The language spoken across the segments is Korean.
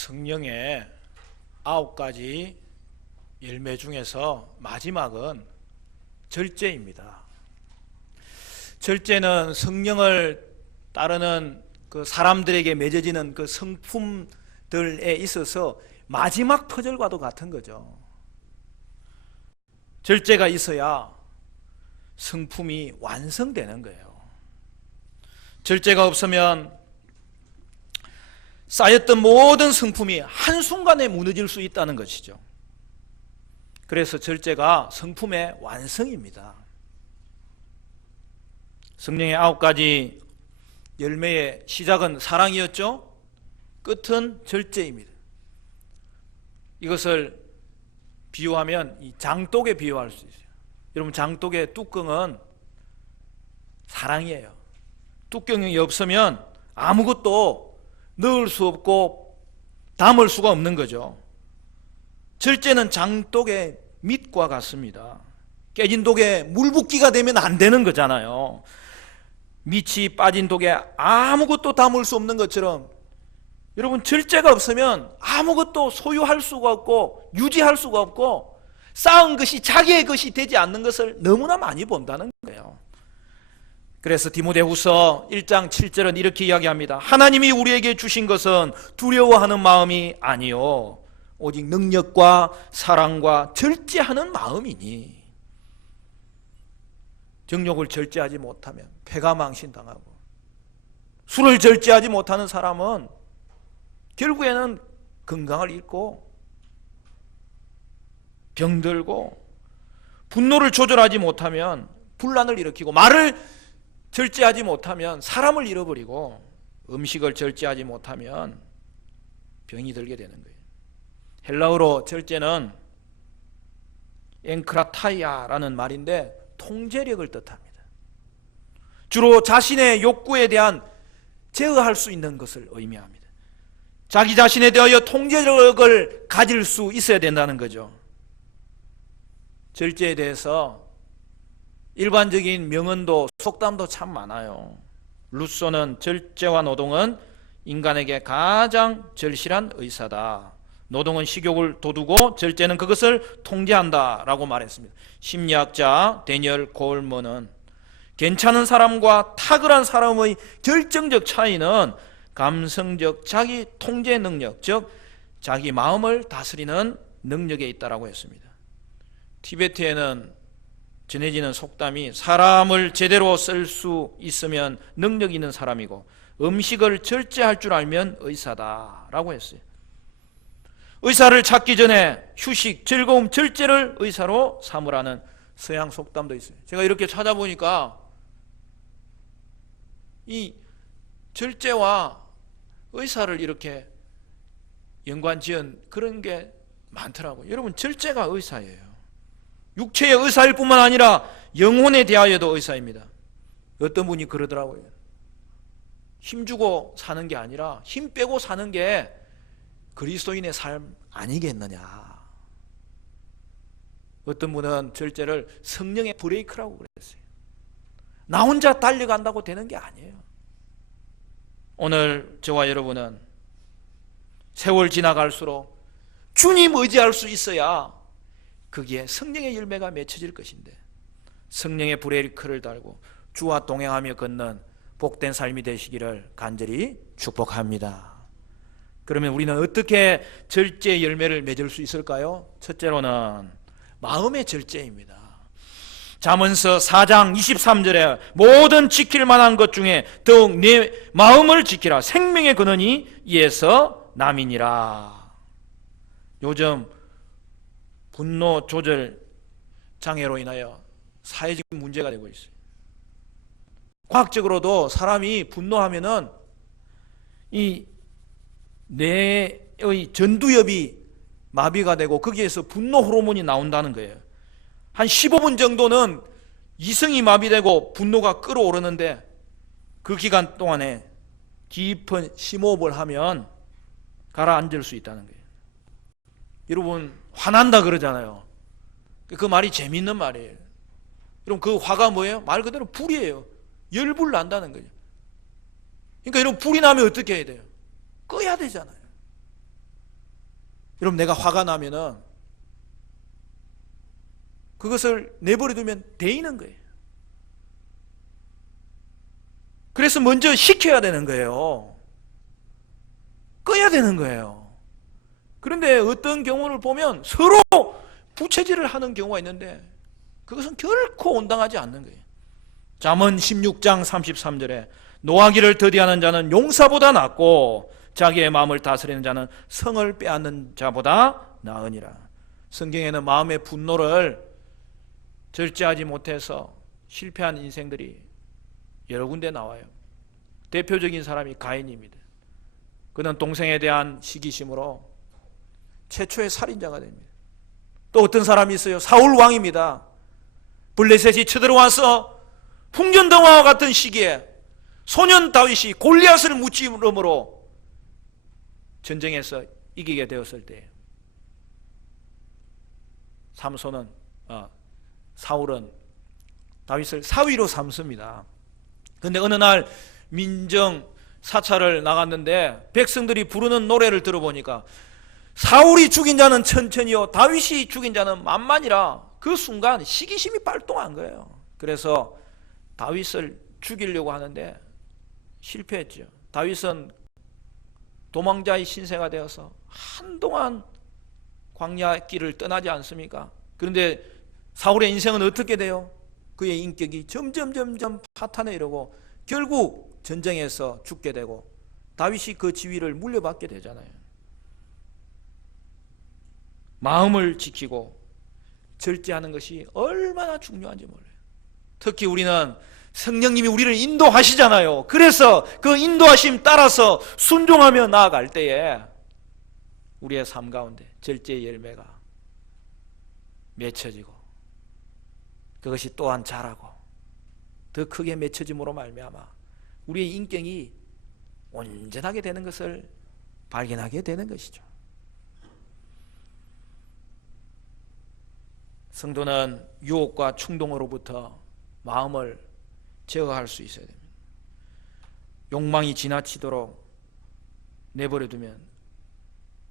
성령의 9가지 열매 중에서 마지막은 절제입니다. 절제는 성령을 따르는 그 사람들에게 맺어지는 그 성품들에 있어서 마지막 퍼즐과도 같은 거죠. 절제가 있어야 성품이 완성되는 거예요. 절제가 없으면 쌓였던 모든 성품이 한순간에 무너질 수 있다는 것이죠. 그래서 절제가 성품의 완성입니다. 성령의 9가지 열매의 시작은 사랑이었죠. 끝은 절제입니다. 이것을 비유하면 이 장독에 비유할 수 있어요. 여러분, 장독의 뚜껑은 사랑이에요. 뚜껑이 없으면 아무것도 넣을 수 없고 담을 수가 없는 거죠. 절제는 장독의 밑과 같습니다. 깨진 독에 물 붓기가 되면 안 되는 거잖아요. 밑이 빠진 독에 아무것도 담을 수 없는 것처럼 여러분, 절제가 없으면 아무것도 소유할 수가 없고 유지할 수가 없고 쌓은 것이 자기의 것이 되지 않는 것을 너무나 많이 본다는 거예요. 그래서 디모데후서 1장 7절은 이렇게 이야기합니다. 하나님이 우리에게 주신 것은 두려워하는 마음이 아니요 오직 능력과 사랑과 절제하는 마음이니. 정욕을 절제하지 못하면 패가 망신당하고, 술을 절제하지 못하는 사람은 결국에는 건강을 잃고 병들고, 분노를 조절하지 못하면 분란을 일으키고, 말을 절제하지 못하면 사람을 잃어버리고, 음식을 절제하지 못하면 병이 들게 되는 거예요. 헬라어로 절제는 엔크라타이아라는 말인데 통제력을 뜻합니다. 주로 자신의 욕구에 대한 제어할 수 있는 것을 의미합니다. 자기 자신에 대하여 통제력을 가질 수 있어야 된다는 거죠. 절제에 대해서 일반적인 명언도 속담도 참 많아요. 루소는 절제와 노동은 인간에게 가장 절실한 의사다. 노동은 식욕을 돋우고 절제는 그것을 통제한다 라고 말했습니다. 심리학자 데니얼 고울먼은 괜찮은 사람과 탁월한 사람의 결정적 차이는 감성적 자기 통제 능력, 즉 자기 마음을 다스리는 능력에 있다라고 했습니다. 티베트에는 전해지는 속담이 사람을 제대로 쓸 수 있으면 능력 있는 사람이고 음식을 절제할 줄 알면 의사다라고 했어요. 의사를 찾기 전에 휴식, 즐거움, 절제를 의사로 삼으라는 서양 속담도 있어요. 제가 이렇게 찾아보니까 이 절제와 의사를 이렇게 연관지은 그런 게 많더라고요. 여러분, 절제가 의사예요. 육체의 의사일 뿐만 아니라 영혼에 대하여도 의사입니다. 어떤 분이 그러더라고요. 힘주고 사는 게 아니라 힘 빼고 사는 게 그리스도인의 삶 아니겠느냐. 어떤 분은 절제를 성령의 브레이크라고 그랬어요. 나 혼자 달려간다고 되는 게 아니에요. 오늘 저와 여러분은 세월 지나갈수록 주님 의지할 수 있어야 거기에 성령의 열매가 맺혀질 것인데, 성령의 브레이크를 달고 주와 동행하며 걷는 복된 삶이 되시기를 간절히 축복합니다. 그러면 우리는 어떻게 절제 열매를 맺을 수 있을까요? 첫째로는 마음의 절제입니다. 잠언서 4장 23절에 모든 지킬 만한 것 중에 더욱 내 마음을 지키라. 생명의 근원이 이에서 남이니라. 요즘 분노 조절 장애로 인하여 사회적 문제가 되고 있어요. 과학적으로도 사람이 분노하면은 이 뇌의 전두엽이 마비가 되고 거기에서 분노 호르몬이 나온다는 거예요. 한 15분 정도는 이성이 마비되고 분노가 끓어오르는데 그 기간 동안에 깊은 심호흡을 하면 가라앉을 수 있다는 거예요. 여러분, 화난다 그러잖아요. 그 말이 재밌는 말이에요. 여러분, 그 화가 뭐예요? 말 그대로 불이에요. 열불 난다는 거죠. 그러니까 여러분, 불이 나면 어떻게 해야 돼요? 꺼야 되잖아요. 여러분, 내가 화가 나면은 그것을 내버려 두면 데이는 거예요. 그래서 먼저 식혀야 되는 거예요. 꺼야 되는 거예요. 그런데 어떤 경우를 보면 서로 부채질을 하는 경우가 있는데 그것은 결코 온당하지 않는 거예요. 잠언 16장 33절에 노하기를 더디하는 자는 용사보다 낫고 자기의 마음을 다스리는 자는 성을 빼앗는 자보다 나으니라. 성경에는 마음의 분노를 절제하지 못해서 실패한 인생들이 여러 군데 나와요. 대표적인 사람이 가인입니다. 그는 동생에 대한 시기심으로 최초의 살인자가 됩니다. 또 어떤 사람이 있어요. 사울 왕입니다. 블레셋이 쳐들어와서 풍전등화와 같은 시기에 소년 다윗이 골리앗을 무찌르므로 전쟁에서 이기게 되었을 때 사울은 다윗을 사위로 삼습니다. 그런데 어느 날 민정 사찰을 나갔는데 백성들이 부르는 노래를 들어보니까 사울이 죽인 자는 천천히요 다윗이 죽인 자는 만만이라 그 순간 시기심이 발동한 거예요. 그래서 다윗을 죽이려고 하는데 실패했죠. 다윗은 도망자의 신세가 되어서 한동안 광야길을 떠나지 않습니까? 그런데 사울의 인생은 어떻게 돼요? 그의 인격이 점점 파탄에 이르고 결국 전쟁에서 죽게 되고 다윗이 그 지위를 물려받게 되잖아요. 마음을 지키고 절제하는 것이 얼마나 중요한지 몰라요. 특히 우리는 성령님이 우리를 인도하시잖아요. 그래서 그 인도하심 따라서 순종하며 나아갈 때에 우리의 삶 가운데 절제의 열매가 맺혀지고 그것이 또한 자라고 더 크게 맺혀짐으로 말미암아 우리의 인격이 온전하게 되는 것을 발견하게 되는 것이죠. 성도는 유혹과 충동으로부터 마음을 제어할 수 있어야 됩니다. 욕망이 지나치도록 내버려두면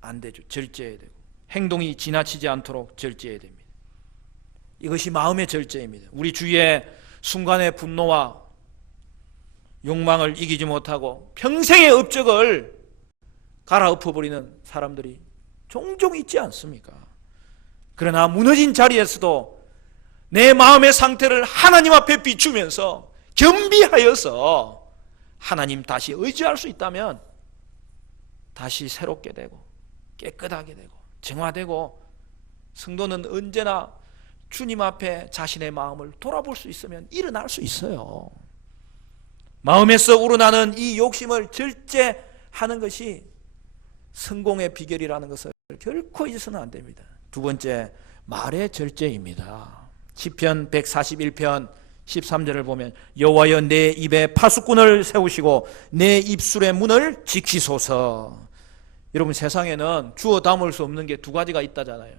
안 되죠. 절제해야 되고 행동이 지나치지 않도록 절제해야 됩니다. 이것이 마음의 절제입니다. 우리 주위에 순간의 분노와 욕망을 이기지 못하고 평생의 업적을 갈아엎어버리는 사람들이 종종 있지 않습니까? 그러나 무너진 자리에서도 내 마음의 상태를 하나님 앞에 비추면서 겸비하여서 하나님 다시 의지할 수 있다면 다시 새롭게 되고 깨끗하게 되고 정화되고 성도는 언제나 주님 앞에 자신의 마음을 돌아볼 수 있으면 일어날 수 있어요. 마음에서 우러나는 이 욕심을 절제하는 것이 성공의 비결이라는 것을 결코 잊어서는 안 됩니다. 두 번째, 말의 절제입니다. 시편 141편 13절을 보면 여호와여 내 입에 파수꾼을 세우시고 내 입술의 문을 지키소서. 여러분, 세상에는 주워 담을 수 없는 게 두 가지가 있다잖아요.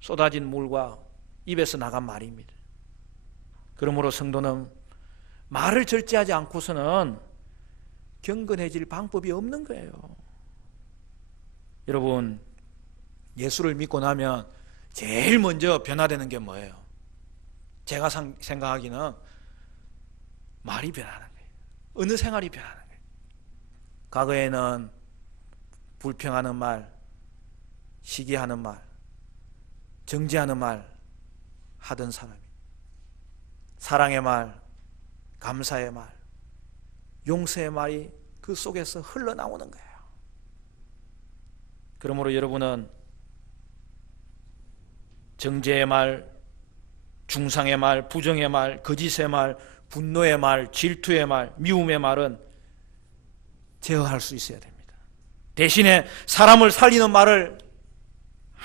쏟아진 물과 입에서 나간 말입니다. 그러므로 성도는 말을 절제하지 않고서는 경건해질 방법이 없는 거예요. 여러분, 예수를 믿고 나면 제일 먼저 변화되는 게 뭐예요? 제가 생각하기는 말이 변하는 거예요. 어느 생활이 변하는 거예요. 과거에는 불평하는 말, 시기하는 말, 정죄하는 말 하던 사람이 사랑의 말, 감사의 말, 용서의 말이 그 속에서 흘러나오는 거예요. 그러므로 여러분은 정죄의 말, 중상의 말, 부정의 말, 거짓의 말, 분노의 말, 질투의 말, 미움의 말은 제어할 수 있어야 됩니다. 대신에 사람을 살리는 말을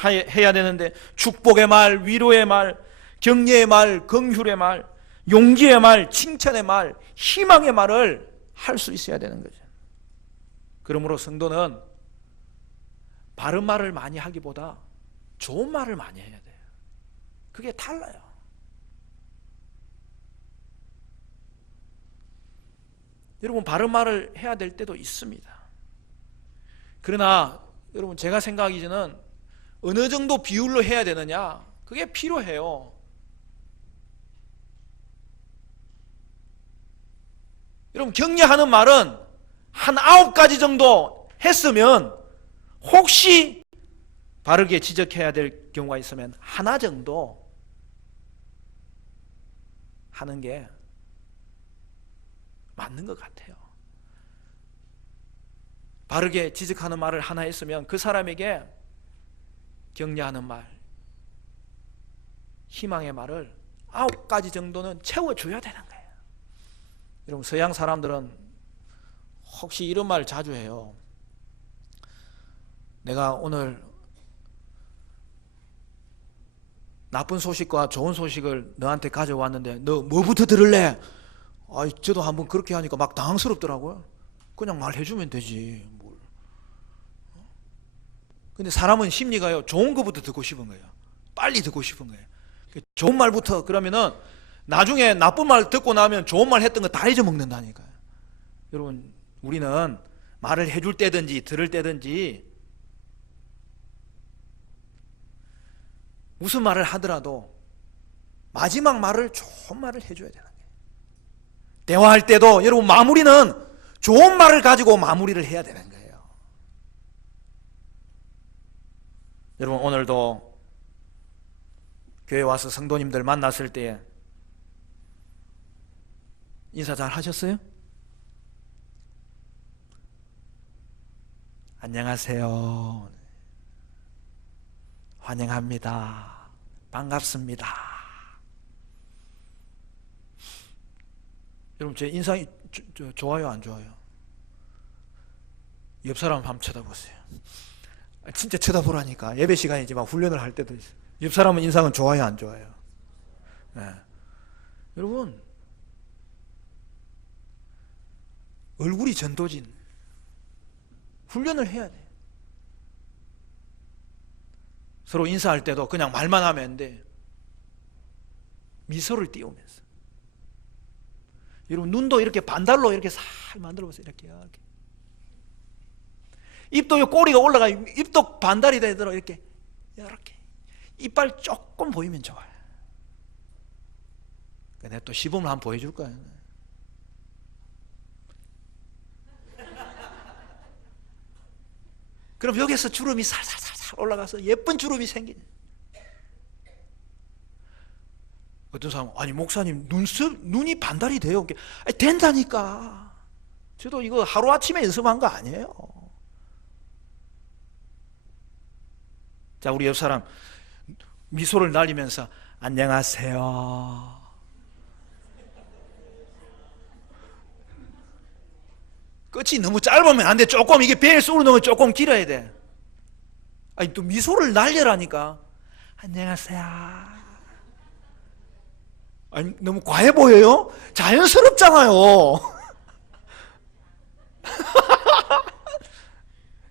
해야 되는데 축복의 말, 위로의 말, 격려의 말, 긍휼의 말, 용기의 말, 칭찬의 말, 희망의 말을 할 수 있어야 되는 거죠. 그러므로 성도는 바른 말을 많이 하기보다 좋은 말을 많이 해야 돼요. 그게 달라요. 여러분, 바른 말을 해야 될 때도 있습니다. 그러나 여러분 제가 생각하기에는 어느 정도 비율로 해야 되느냐, 그게 필요해요. 여러분 격려하는 말은 한 9가지 정도 했으면 혹시 바르게 지적해야 될 경우가 있으면 하나 정도 하는 게 맞는 것 같아요. 바르게 지적하는 말을 하나 했으면 그 사람에게 격려하는 말, 희망의 말을 9가지 정도는 채워줘야 되는 거예요. 여러분 서양 사람들은 혹시 이런 말 자주 해요. 내가 오늘 나쁜 소식과 좋은 소식을 너한테 가져왔는데 너 뭐부터 들을래? 저도 한번 그렇게 하니까 막 당황스럽더라고요. 그냥 말해주면 되지 뭘. 근데 사람은 심리가요, 좋은 것부터 듣고 싶은 거예요. 빨리 듣고 싶은 거예요. 좋은 말부터. 그러면은 나중에 나쁜 말 듣고 나면 좋은 말 했던 거 다 잊어먹는다니까요. 여러분 우리는 말을 해줄 때든지 들을 때든지 무슨 말을 하더라도 마지막 말을 좋은 말을 해줘야 되는 거예요. 대화할 때도 여러분 마무리는 좋은 말을 가지고 마무리를 해야 되는 거예요. 여러분 오늘도 교회 와서 성도님들 만났을 때 인사 잘 하셨어요? 안녕하세요. 환영합니다. 반갑습니다. 여러분 제 인상이 좋아요 안 좋아요? 옆 사람 한번 쳐다보세요. 진짜 쳐다보라니까. 예배 시간이지만 훈련을 할 때도 있어요. 옆 사람은 인상은 좋아요 안 좋아요? 네. 여러분 얼굴이 전도진. 훈련을 해야 돼. 서로 인사할 때도 그냥 말만 하면 안 돼. 미소를 띄우면서. 여러분 눈도 이렇게 반달로 이렇게 살 만들어 보세요. 이렇게. 입도 꼬리가 올라가. 입도 반달이 되도록 이렇게. 이빨 조금 보이면 좋아요. 내가 또 시범을 한번 보여줄 거야. 그럼 여기서 주름이 살살살살 올라가서 예쁜 주름이 생기네. 어떤 사람은 아니 목사님 눈이 반달이 돼요. 아니, 된다니까. 저도 이거 하루아침에 연습한 거 아니에요. 자, 우리 옆 사람 미소를 날리면서 안녕하세요. 끝이 너무 짧으면 안 돼. 조금 이게 배에 쏘는 놈은 조금 길어야 돼. 아니 또 미소를 날려라니까. 안녕하세요. 아니 너무 과해 보여요? 자연스럽잖아요.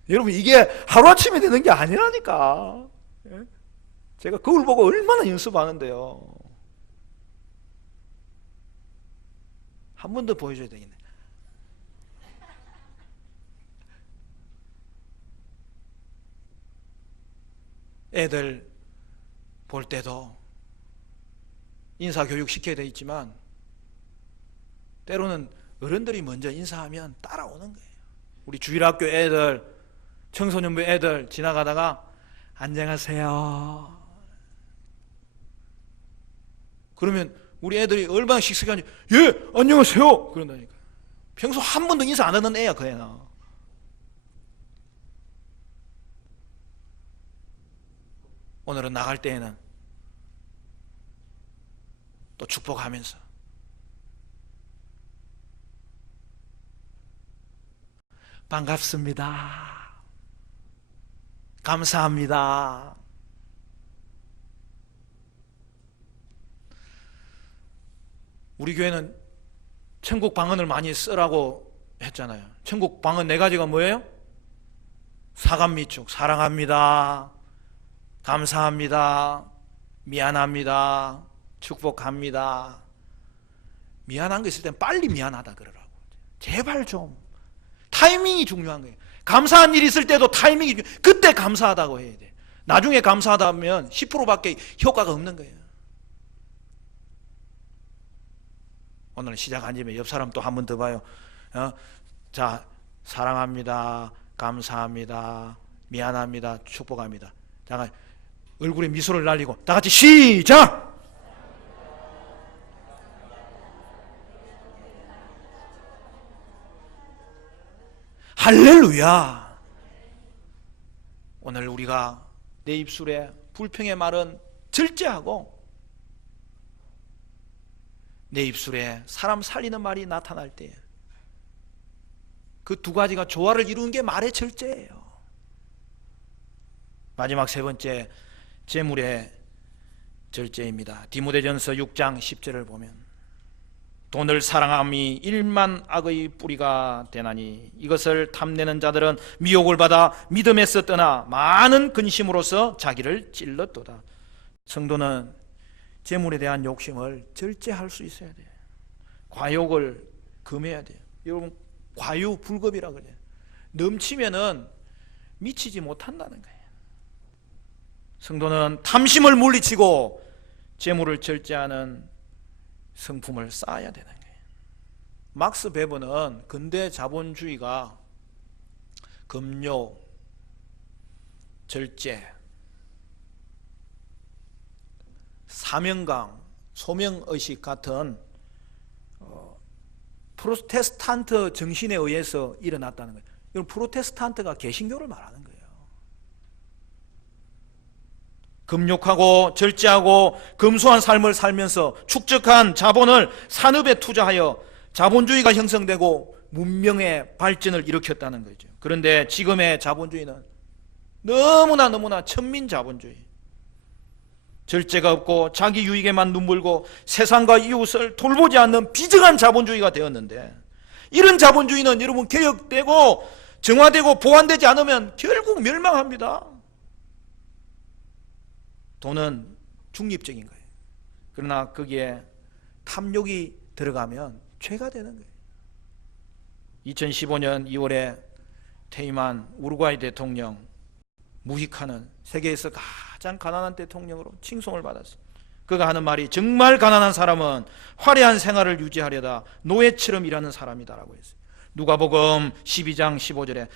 여러분 이게 하루아침에 되는 게 아니라니까. 제가 그걸 보고 얼마나 연습하는데요. 한 번 더 보여줘야 되겠네. 애들 볼 때도 인사교육 시켜야 돼 있지만 때로는 어른들이 먼저 인사하면 따라오는 거예요. 우리 주일학교 애들, 청소년부 애들 지나가다가 안녕하세요. 그러면 우리 애들이 얼마나 식숙한지 예 안녕하세요 그런다니까. 평소 한 번도 인사 안 하는 애야 그 애나. 오늘은 나갈 때에는 또 축복하면서 반갑습니다. 감사합니다. 우리 교회는 천국 방언을 많이 쓰라고 했잖아요. 천국 방언 4가지가 뭐예요? 사감미축, 사랑합니다. 감사합니다. 미안합니다. 축복합니다. 미안한 거 있을 땐 빨리 미안하다 그러라고. 제발 좀. 타이밍이 중요한 거예요. 감사한 일이 있을 때도 타이밍이 그때 감사하다고 해야 돼. 나중에 감사하다 하면 10%밖에 효과가 없는 거예요. 오늘 시작한 집에 옆 사람 또 한 번 더 봐요. 자, 사랑합니다, 감사합니다, 미안합니다, 축복합니다. 자, 얼굴에 미소를 날리고 다 같이 시작! 할렐루야! 오늘 우리가 내 입술에 불평의 말은 절제하고 내 입술에 사람 살리는 말이 나타날 때 그 두 가지가 조화를 이루는 게 말의 절제예요. 마지막 세 번째, 재물의 절제입니다. 디모데전서 6장 10절을 보면 돈을 사랑함이 일만 악의 뿌리가 되나니 이것을 탐내는 자들은 미혹을 받아 믿음에서 떠나 많은 근심으로서 자기를 찔렀도다. 성도는 재물에 대한 욕심을 절제할 수 있어야 돼요. 과욕을 금해야 돼요. 여러분, 과유불급이라 그래요. 넘치면은 미치지 못한다는 거예요. 성도는 탐심을 물리치고 재물을 절제하는 성품을 쌓아야 되는 거예요. 막스 베버는 근대 자본주의가 금욕, 절제, 사명감, 소명의식 같은 프로테스탄트 정신에 의해서 일어났다는 거예요. 이건 프로테스탄트가 개신교를 말하는 거예요. 금욕하고 절제하고 검소한 삶을 살면서 축적한 자본을 산업에 투자하여 자본주의가 형성되고 문명의 발전을 일으켰다는 거죠. 그런데 지금의 자본주의는 너무나 천민자본주의, 절제가 없고 자기 유익에만 눈물고 세상과 이웃을 돌보지 않는 비정한 자본주의가 되었는데, 이런 자본주의는 여러분 개혁되고 정화되고 보완되지 않으면 결국 멸망합니다. 돈은 중립적인 거예요. 그러나 거기에 탐욕이 들어가면 죄가 되는 거예요. 2015년 2월에 퇴임한 우루과이 대통령 무히카는 세계에서 가장 가난한 대통령으로 칭송을 받았어요. 그가 하는 말이, 정말 가난한 사람은 화려한 생활을 유지하려다 노예처럼 일하는 사람이다라고 했어요. 누가복음 12장 15절에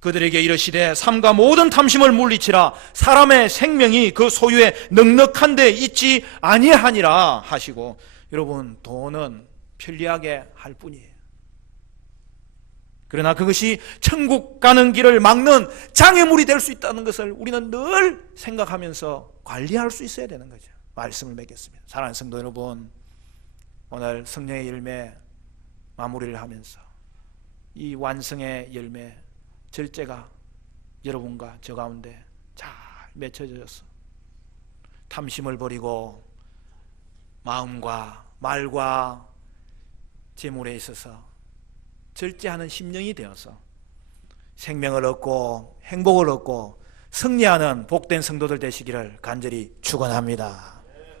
그들에게 이르시되 삼가 모든 탐심을 물리치라 사람의 생명이 그 소유에 넉넉한 데 있지 아니하니라 하시고, 여러분, 돈은 편리하게 할 뿐이에요. 그러나 그것이 천국 가는 길을 막는 장애물이 될 수 있다는 것을 우리는 늘 생각하면서 관리할 수 있어야 되는 거죠. 말씀을 맺겠습니다. 사랑하는 성도 여러분, 오늘 성령의 열매 마무리를 하면서 이 완성의 열매, 절제가 여러분과 저 가운데 잘 맺혀져서 탐심을 버리고 마음과 말과 재물에 있어서 절제하는 심령이 되어서 생명을 얻고 행복을 얻고 승리하는 복된 성도들 되시기를 간절히 축원합니다.